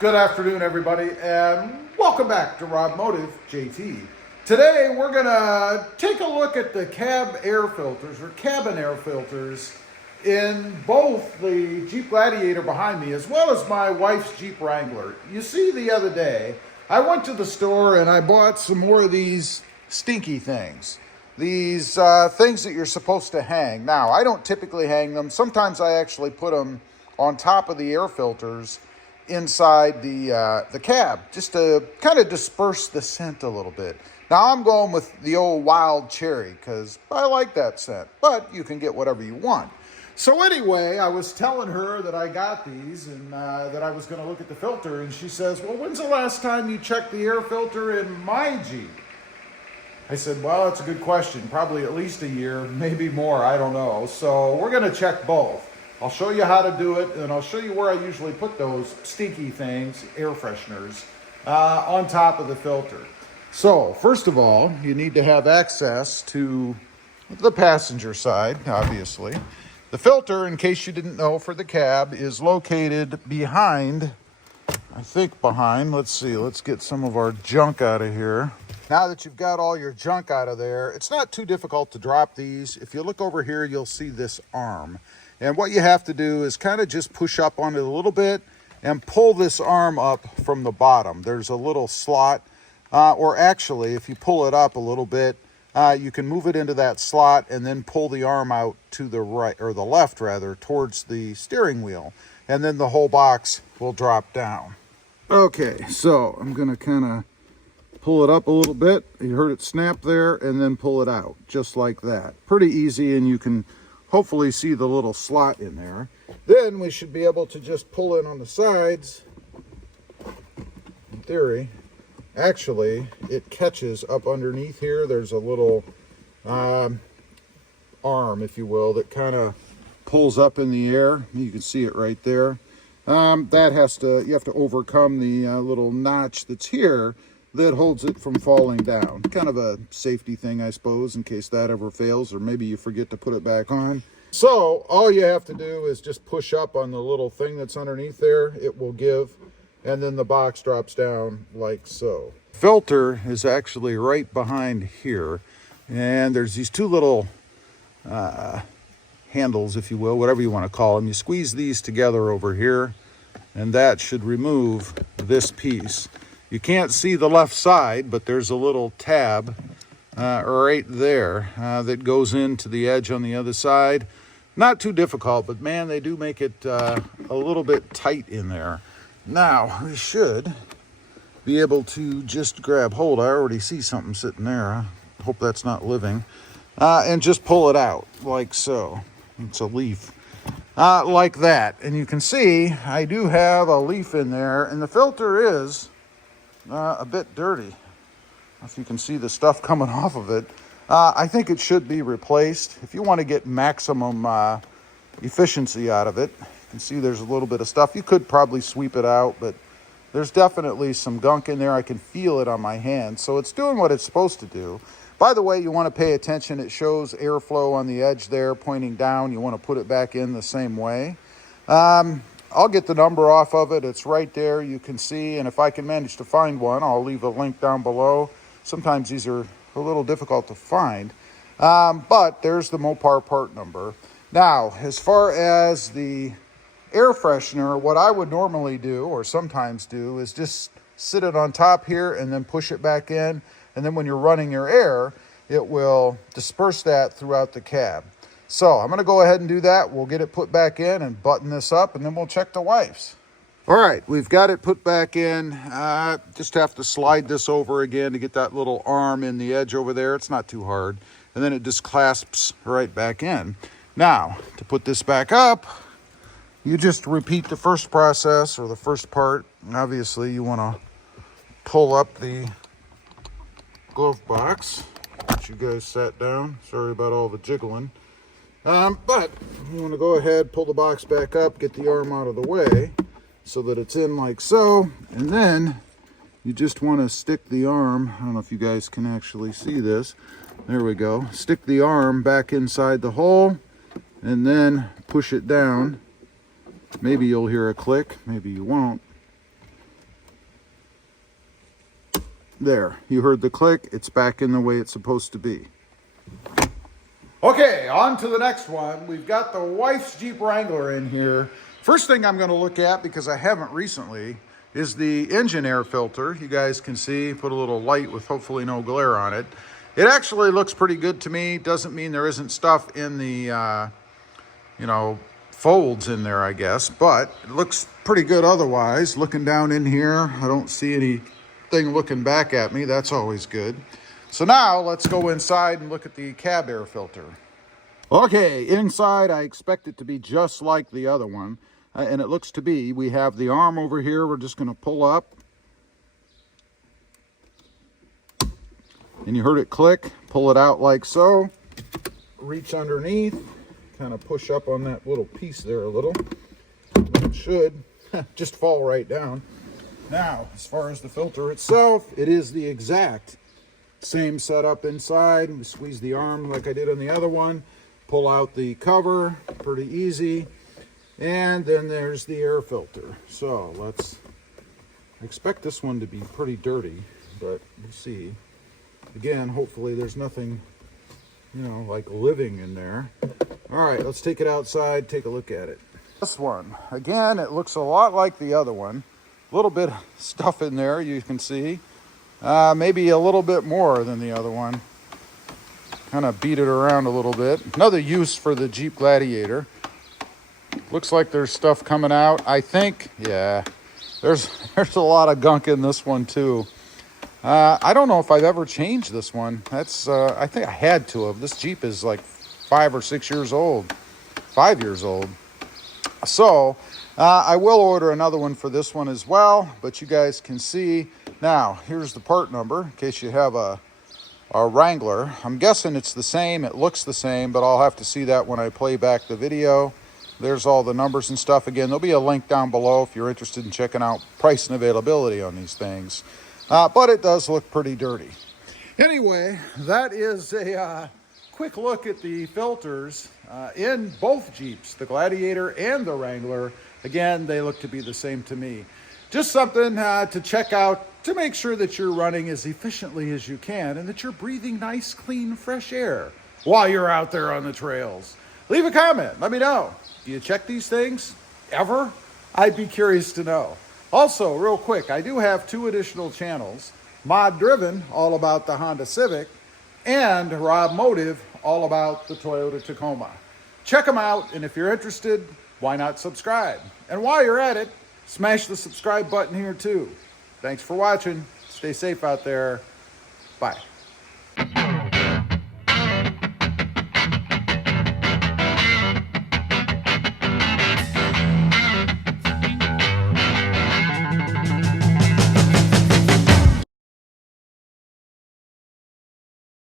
Good afternoon, everybody, and welcome back to Rob Motive JT. Today, we're gonna take a look at the cab air filters, or cabin air filters, in both the Jeep Gladiator behind me, as well as my wife's Jeep Wrangler. You see, the other day, I went to the store and I bought some more of these stinky things. These things that you're supposed to hang. Now, I don't typically hang them. Sometimes I actually put them on top of the air filters inside the cab, just to kind of disperse the scent a little bit. Now I'm going with the old wild cherry because I like that scent, but you can get whatever you want. So anyway, I was telling her that I got these and that I was going to look at the filter, and she says, well, when's the last time you checked the air filter in my Jeep? I said, well, that's a good question. Probably at least a year, maybe more, I don't know. So we're going to check both. I'll show you how to do it, and I'll show you where I usually put those stinky things, air fresheners, on top of the filter. So, first of all, you need to have access to the passenger side, obviously. The filter, in case you didn't know, for the cab is located behind, let's see, let's get some of our junk out of here. Now that you've got all your junk out of there, it's not too difficult to drop these. If you look over here, you'll see this arm. And what you have to do is kind of just push up on it a little bit and pull this arm up from the bottom. There's a little slot, or actually, if you pull it up a little bit, you can move it into that slot and then pull the arm out to the right, or the left rather, towards the steering wheel. And then the whole box will drop down. Okay, so I'm gonna kind of pull it up a little bit. You heard it snap there, and then pull it out, just like that. Pretty easy, and you can hopefully see the little slot in there. Then we should be able to just pull in on the sides. In theory, actually, it catches up underneath here. There's a little arm, if you will, that kind of pulls up in the air. You can see it right there. You have to overcome the little notch that's here that holds it from falling down. Kind of a safety thing, I suppose, in case that ever fails, or maybe you forget to put it back on. So all you have to do is just push up on the little thing that's underneath there. It will give, and then the box drops down like so. Filter is actually right behind here, and there's these two little handles, if you will, whatever you want to call them. You squeeze these together over here, and that should remove this piece. You can't see the left side, but there's a little tab right there that goes into the edge on the other side. Not too difficult, but man, they do make it a little bit tight in there. Now, we should be able to just grab hold. I already see something sitting there. I hope that's not living. And just pull it out like so. It's a leaf. Like that. And you can see I do have a leaf in there, and the filter is a bit dirty. If you can see the stuff coming off of it, I think it should be replaced. If you want to get maximum efficiency out of it, you can see there's a little bit of stuff. You could probably sweep it out, but there's definitely some gunk in there. I can feel it on my hand, so it's doing what it's supposed to do. By the way, you want to pay attention. It shows airflow on the edge there pointing down. You want to put it back in the same way. I'll get the number off of it. It's right there, you can see, and if I can manage to find one, I'll leave a link down below. Sometimes these are a little difficult to find, but there's the Mopar part number. Now, as far as the air freshener, what I would normally do, or sometimes do, is just sit it on top here and then push it back in, and then when you're running your air, it will disperse that throughout the cab. So I'm going to go ahead and do that. We'll get it put back in and button this up, and then we'll check the wipes. All right, we've got it put back in. Just have to slide this over again to get that little arm in the edge over there. It's not too hard. And then it just clasps right back in. Now, to put this back up, you just repeat the first process, or the first part. Obviously, you want to pull up the glove box, which you guys sat down. Sorry about all the jiggling. But you want to go ahead, pull the box back up, get the arm out of the way so that it's in like so, and then you just want to stick the arm, I don't know if you guys can actually see this, there we go, stick the arm back inside the hole and then push it down. Maybe you'll hear a click, maybe you won't. There, you heard the click. It's back in the way it's supposed to be. Okay, on to the next one. We've got the wife's Jeep Wrangler in here. First thing I'm going to look at, because I haven't recently, is the engine air filter. You guys can see, put a little light with hopefully no glare on it. It actually looks pretty good to me. Doesn't mean there isn't stuff in the, you know, folds in there, I guess, but it looks pretty good otherwise. Looking down in here, I don't see anything looking back at me. That's always good. So now let's go inside and look at the cab air filter. Okay, inside I expect it to be just like the other one, and it looks to be. We have the arm over here. We're just going to pull up, and you heard it click. Pull it out like so. Reach underneath, kind of push up on that little piece there a little. It should just fall right down. Now, as far as the filter itself, it is the exact same setup inside. We squeeze the arm like I did on the other one. Pull out the cover, pretty easy. And then there's the air filter. So let's expect this one to be pretty dirty, but we'll see. Again, hopefully there's nothing, you know, like living in there. All right, let's take it outside, take a look at it. This one, again, it looks a lot like the other one. A little bit of stuff in there, you can see. Maybe a little bit more than the other one. Kind of beat it around a little bit. Another use for the Jeep Gladiator. Looks like there's stuff coming out. I think, yeah, there's a lot of gunk in this one too. I don't know if I've ever changed this one. That's I think I had to have. This Jeep is like 5 or 6 years old. 5 years old. So I will order another one for this one as well, but you guys can see. Now, here's the part number in case you have a Wrangler. I'm guessing it's the same. It looks the same, but I'll have to see that when I play back the video. There's all the numbers and stuff. Again, there'll be a link down below if you're interested in checking out price and availability on these things. But it does look pretty dirty. Anyway, that is a quick look at the filters in both Jeeps, the Gladiator and the Wrangler. Again, they look to be the same to me. Just something to check out to make sure that you're running as efficiently as you can and that you're breathing nice, clean, fresh air while you're out there on the trails. Leave a comment. Let me know. Do you check these things ever? I'd be curious to know. Also, real quick, I do have 2 additional channels. Mod Driven, all about the Honda Civic, and Rob Motive, all about the Toyota Tacoma. Check them out, and if you're interested, why not subscribe? And while you're at it, smash the subscribe button here too. Thanks for watching. Stay safe out there. Bye.